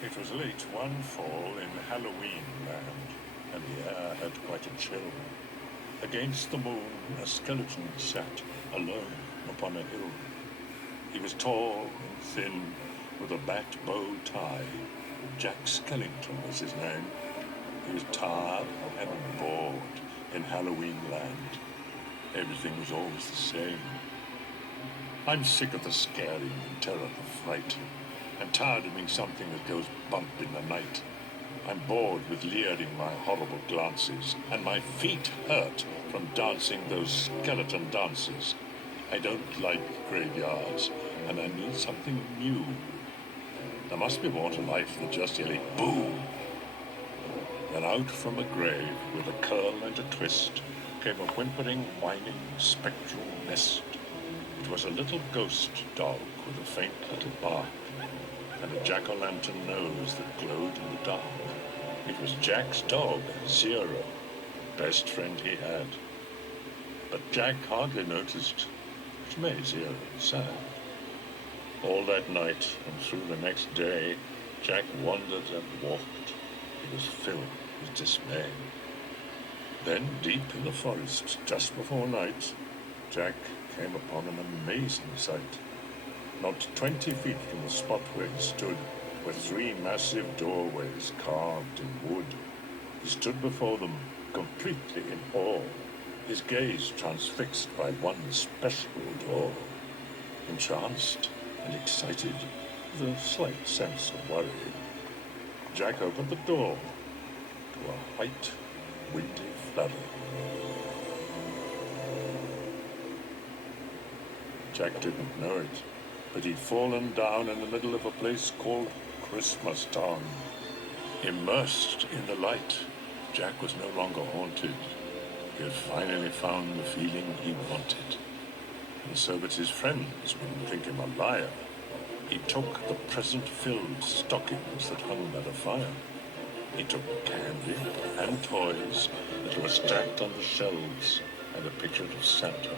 It was late one fall in Halloween land, and the air had quite a chill. Against the moon, a skeleton sat alone upon a hill. He was tall and thin, with a bat bow tie. Jack Skellington was his name. He was tired and bored in Halloween land. Everything was always the same. I'm sick of the scaring and terror of fright. I'm tired of being something that goes bump in the night. I'm bored with leering my horrible glances, and my feet hurt from dancing those skeleton dances. I don't like graveyards, and I need something new. There must be more to life than just yelling boo. Then out from a grave with a curl and a twist came a whimpering, whining, spectral mist. It was a little ghost dog with a faint little bark and a jack-o'-lantern nose that glowed in the dark. It was Jack's dog, Zero, best friend he had. But Jack hardly noticed, which made Zero sad. All that night and through the next day, Jack wandered and walked. He was filled with dismay. Then, deep in the forest, just before night, Jack came upon an amazing sight. Not 20 feet from the spot where he stood were three massive doorways carved in wood. He stood before them, completely in awe, his gaze transfixed by one special door. Entranced and excited, with a slight sense of worry, Jack opened the door to a white, windy flurry. Jack didn't know it, but he'd fallen down in the middle of a place called Christmas Town. Immersed in the light, Jack was no longer haunted. He had finally found the feeling he wanted. And so that his friends wouldn't think him a liar, he took the present-filled stockings that hung by the fire. He took candy and toys that were stacked on the shelves and a picture of Santa,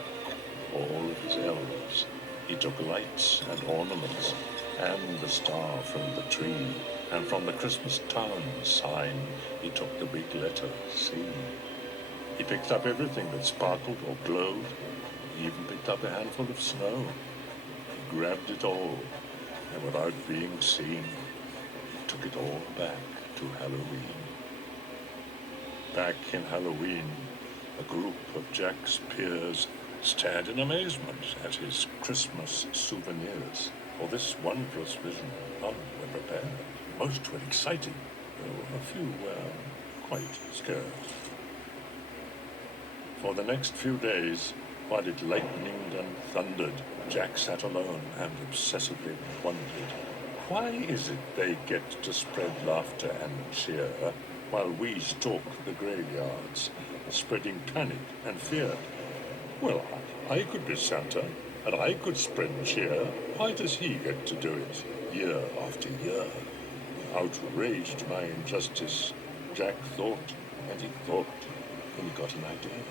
all of his elves. He took lights and ornaments and the star from the tree, and from the Christmas Town sign he took the big letter C. He picked up everything that sparkled or glowed. He even picked up a handful of snow. He grabbed it all, and without being seen, he took it all back to Halloween. Back in Halloween, a group of Jack's peers stared in amazement at his Christmas souvenirs. For this wondrous vision, none were prepared. Most were excited, though a few were quite scared. For the next few days, while it lightened and thundered, Jack sat alone and obsessively wondered, why is it they get to spread laughter and cheer while we stalk the graveyards, spreading panic and fear? Well, I could be Santa, and I could spread cheer. Why does he get to do it year after year? Outraged by injustice, Jack thought, and he thought, and he got an idea.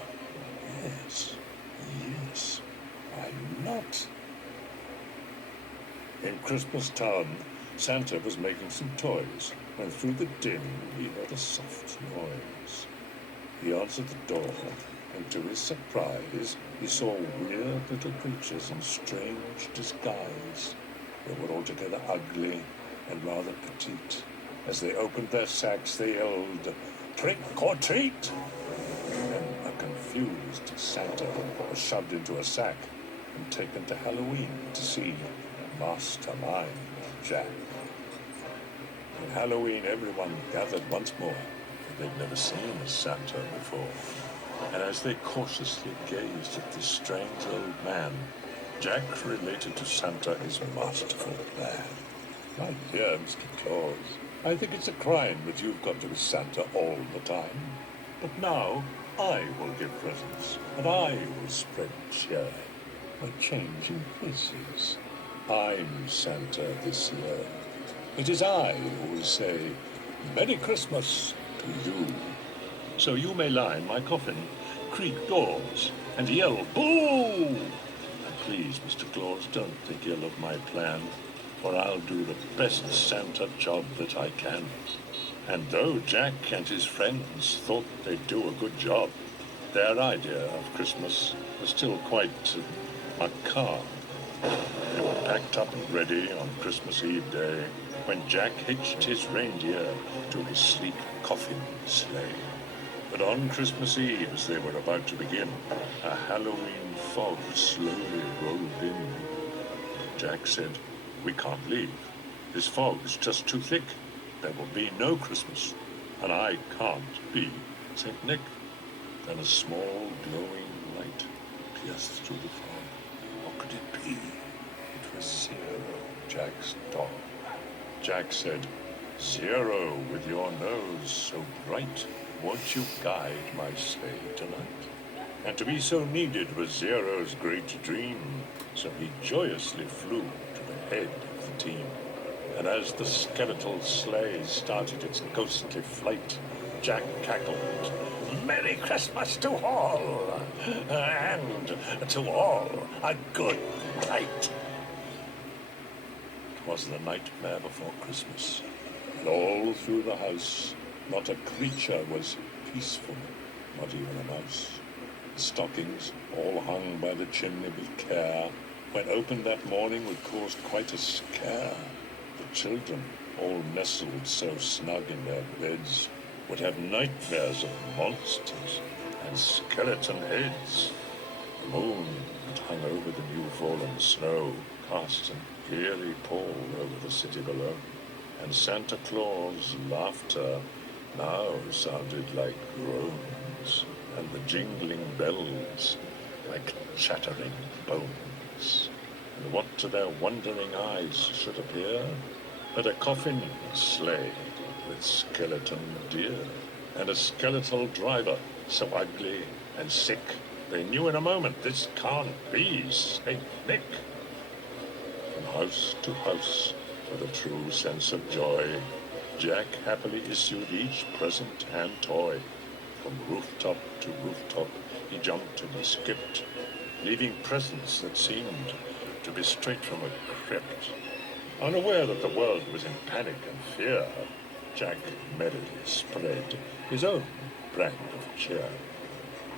Yes, why not? In Christmas Town, Santa was making some toys, when through the din he heard a soft noise. He answered the door, and to his surprise, he saw weird little creatures in strange disguise. They were altogether ugly and rather petite. As they opened their sacks, they yelled, "Trick or treat!" Then a confused Santa was shoved into a sack and taken to Halloween to see Mastermind Jack. In Halloween, everyone gathered once more, for they'd never seen a Santa before. And as they cautiously gazed at this strange old man, Jack related to Santa his masterful plan. "My dear Mr. Claus, I think it's a crime that you've got to be Santa all the time. But now I will give presents, and I will spread cheer by changing places. I'm Santa this year. It is I who will say, 'Merry Christmas' to you. So you may lie in my coffin, creak doors, and yell, 'Boo!' And please, Mr. Claus, don't think ill of my plan. for I'll do the best Santa job that I can. And though Jack and his friends thought they'd do a good job, their idea of Christmas was still quite macabre. They were packed up and ready on Christmas Eve day when Jack hitched his reindeer to his sleek coffin sleigh. But on Christmas Eve, as they were about to begin, a Halloween fog slowly rolled in. Jack said, "We can't leave. This fog's just too thick. There will be no Christmas, and I can't be St. Nick." Then a small glowing light pierced through the fog. What could it be? It was Zero, Jack's dog. Jack said, "Zero, with your nose so bright, won't you guide my sleigh tonight?" And to be so needed was Zero's great dream, so he joyously flew to the head of the team. And as the skeletal sleigh started its ghostly flight, Jack cackled, "Merry Christmas to all, and to all a good night." It was the nightmare before Christmas, and all through the house not a creature was peaceful, not even a mouse. The stockings, all hung by the chimney with care, when opened that morning would cause quite a scare. The children, all nestled so snug in their beds, would have nightmares of monsters and skeleton heads. The moon that hung over the new-fallen snow cast an eerie pall over the city below, and Santa Claus' laughter now sounded like groans, and the jingling bells like chattering bones. And what to their wondering eyes should appear but a coffin sleigh with skeleton deer, and a skeletal driver so ugly and sick they knew in a moment this can't be St. Nick. From house to house, with a true sense of joy, Jack happily issued each present and toy. From rooftop to rooftop he jumped and he skipped, leaving presents that seemed to be straight from a crypt. Unaware that the world was in panic and fear, Jack merrily spread his own brand of cheer.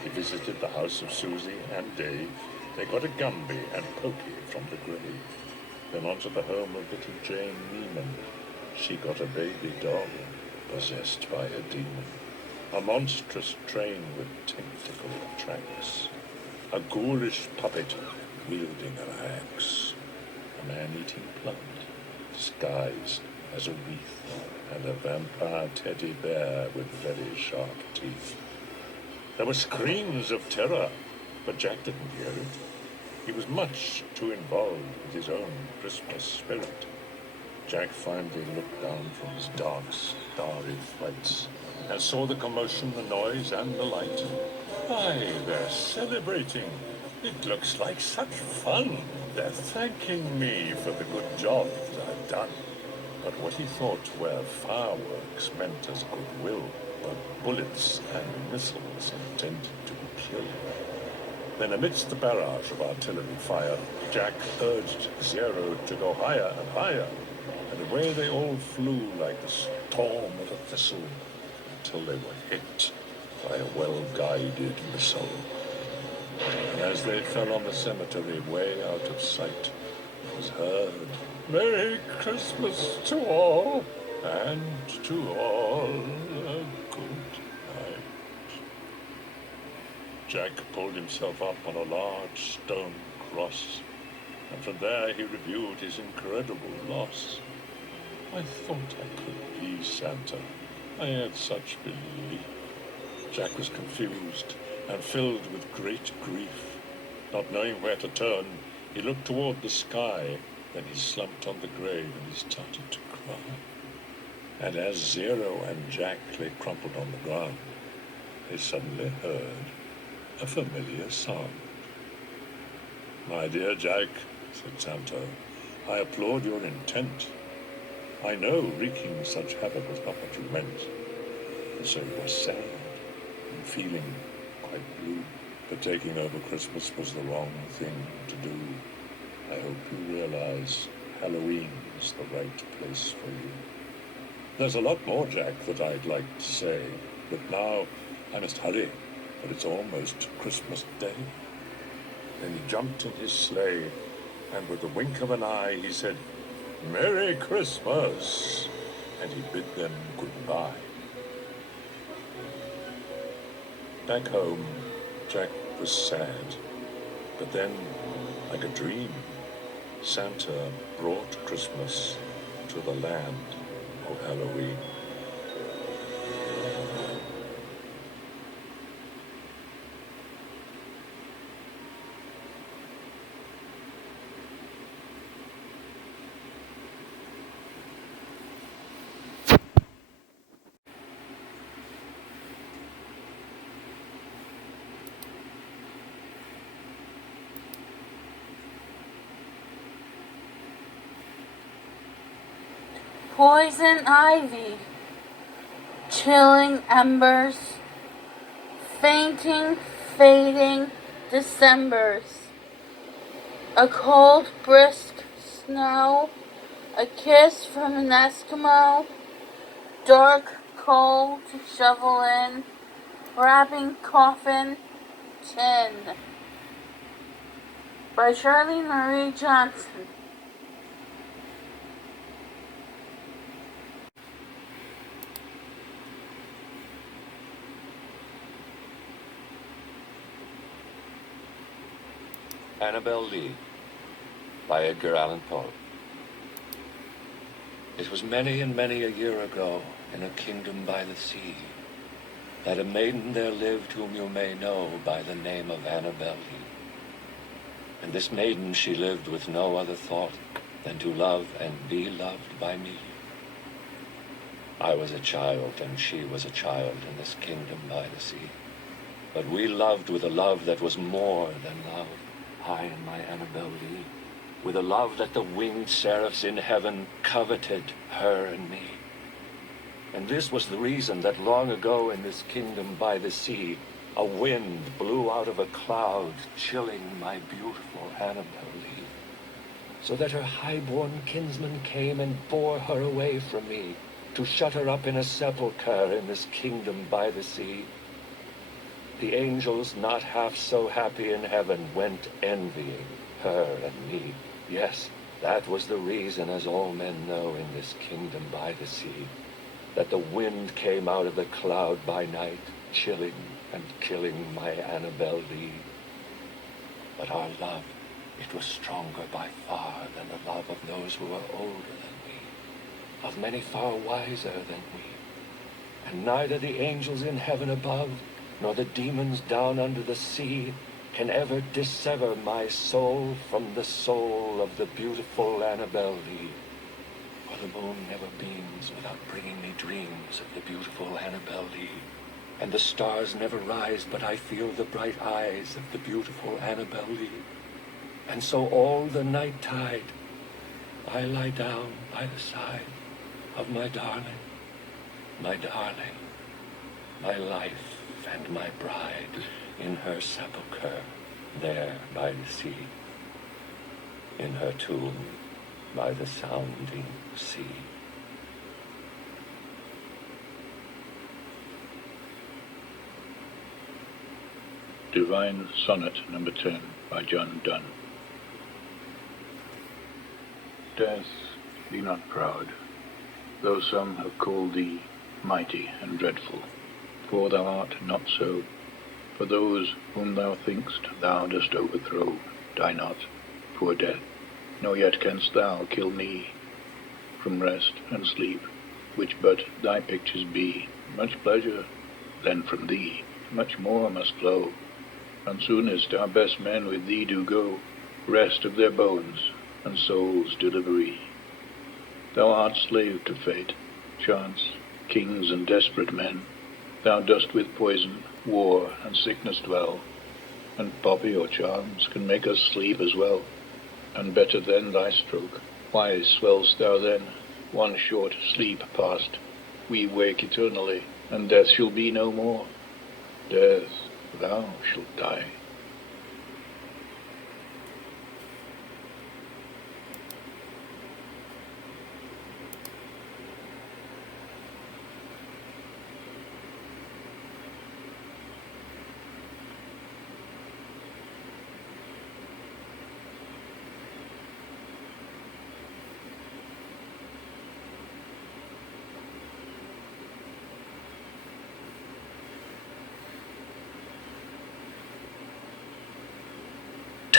He visited the house of Susie and Dave. They got a Gumby and Pokey from the grave. Then on to the home of little Jane Neiman. She got a baby dog possessed by a demon. A monstrous train with tentacle tracks. A ghoulish puppet wielding an axe. A man-eating plant disguised as a wreath, and a vampire teddy bear with very sharp teeth. There were screams of terror, but Jack didn't hear it. He was much too involved with his own Christmas spirit. Jack finally looked down from his dark, starry flights and saw the commotion, the noise, and the light. Why, they're celebrating. It looks like such fun. They're thanking me for the good job that I've done. But what he thought were fireworks meant as goodwill were bullets and missiles intended to kill. Then amidst the barrage of artillery fire, Jack urged Zero to go higher and higher, and away they all flew like the storm of a thistle until they were hit by a well-guided missile. And as they fell on the cemetery way out of sight, it was heard, "Merry Christmas to all, and to all a good night." Jack pulled himself up on a large stone cross, and from there he reviewed his incredible loss. I thought I could be Santa. I had such belief. Jack was confused and filled with great grief. Not knowing where to turn, he looked toward the sky, then he slumped on the grave and he started to cry. And as Zero and Jack lay crumpled on the ground, they suddenly heard a familiar sound. "My dear Jack," said Santa, "I applaud your intent. I know wreaking such havoc was not what you meant. And so you are sad and feeling quite blue. But taking over Christmas was the wrong thing to do. I hope you realize Halloween's the right place for you. There's a lot more, Jack, that I'd like to say, but now I must hurry, for it's almost Christmas Day. Then he jumped in his sleigh, and with a wink of an eye he said, "Merry Christmas!" and he bid them goodbye. Back home, Jack was sad, but then, like a dream, Santa brought Christmas to the land of Halloween. Poison ivy, chilling embers, fainting, fading Decembers, a cold, brisk snow, a kiss from an Eskimo, dark coal to shovel in, wrapping coffin, tin. By Shirley Marie Johnson. Annabel Lee by Edgar Allan Poe. It was many and many a year ago, in a kingdom by the sea, that a maiden there lived whom you may know by the name of Annabel Lee. And this maiden she lived with no other thought than to love and be loved by me. I was a child and she was a child in this kingdom by the sea, but we loved with a love that was more than love. I and my Annabel Lee, with a love that the winged seraphs in heaven coveted her and me. And this was the reason that long ago in this kingdom by the sea, a wind blew out of a cloud, chilling my beautiful Annabel Lee, so that her high-born kinsman came and bore her away from me, to shut her up in a sepulchre in this kingdom by the sea. The angels, not half so happy in heaven, went envying her and me. Yes, that was the reason, as all men know in this kingdom by the sea, that the wind came out of the cloud by night, chilling and killing my Annabel Lee. But our love, it was stronger by far than the love of those who were older than we, of many far wiser than we. And neither the angels in heaven above, nor the demons down under the sea, can ever dissever my soul from the soul of the beautiful Annabel Lee. For the moon never beams without bringing me dreams of the beautiful Annabel Lee. And the stars never rise but I feel the bright eyes of the beautiful Annabel Lee. And so all the night tide I lie down by the side of my darling, my life and my bride, in her sepulchre there by the sea, in her tomb by the sounding sea. Divine Sonnet number 10 by John Donne. Death, be not proud, though some have called thee mighty and dreadful, for thou art not so. For those whom thou think'st thou dost overthrow die not, poor death, nor yet canst thou kill me. From rest and sleep, which but thy pictures be, much pleasure then from thee much more must flow. And soonest our best men with thee do go, rest of their bones and souls delivery. Thou art slave to fate, chance, kings and desperate men. Thou dost with poison, war, and sickness dwell, and poppy or charms can make us sleep as well. And better than thy stroke, why swell'st thou then? One short sleep past, we wake eternally, and death shall be no more. Death, thou shalt die.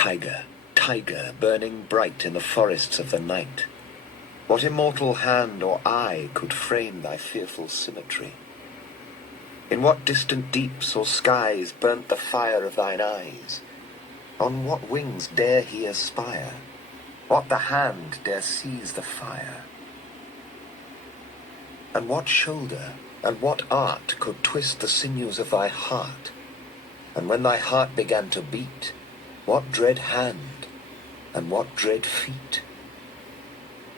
Tiger, tiger, burning bright in the forests of the night, what immortal hand or eye could frame thy fearful symmetry? In what distant deeps or skies burnt the fire of thine eyes? On what wings dare he aspire? What the hand dare seize the fire? And what shoulder and what art could twist the sinews of thy heart? And when thy heart began to beat, what dread hand and what dread feet?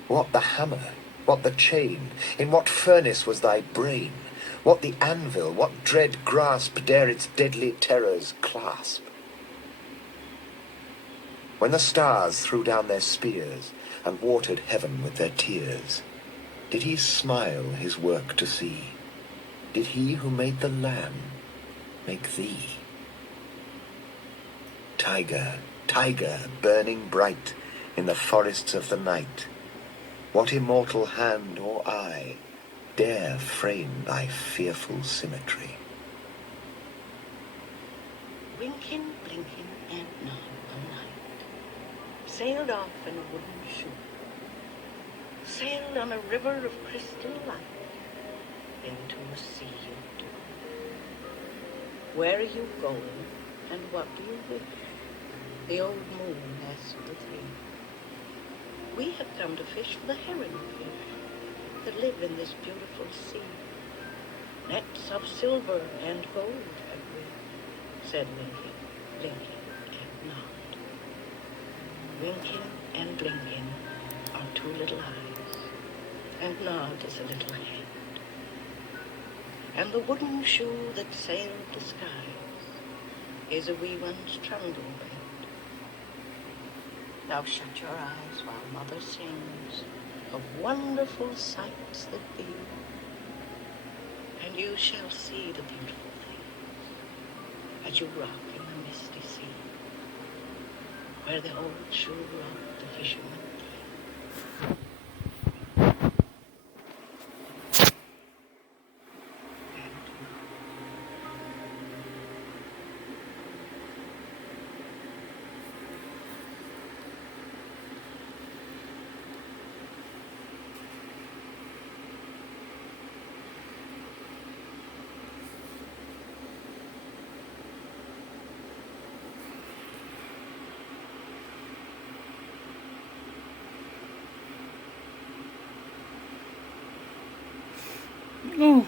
What the hammer, what the chain? In what furnace was thy brain? What the anvil, what dread grasp dare its deadly terrors clasp? When the stars threw down their spears and watered heaven with their tears, did he smile his work to see? Did he who made the lamb make thee? Tiger, tiger, burning bright in the forests of the night, what immortal hand or eye dare frame thy fearful symmetry? Winking, blinking, and nod the night sailed off in a wooden shoe, sailed on a river of crystal light into a sea of dew. Where are you going, and what do you wish? The old moon asked the three. We have come to fish for the herringfish that live in this beautiful sea. Nets of silver and gold have we, said Winking, blinking, and Nod. Winking and blinking are two little eyes, and Nod is a little head. And the wooden shoe that sailed the skies is a wee one's trundle bed. Now shut your eyes while Mother sings of wonderful sights that be, and you shall see the beautiful things as you rock in the misty sea, where the old shoe rocked the fisherman. Mm.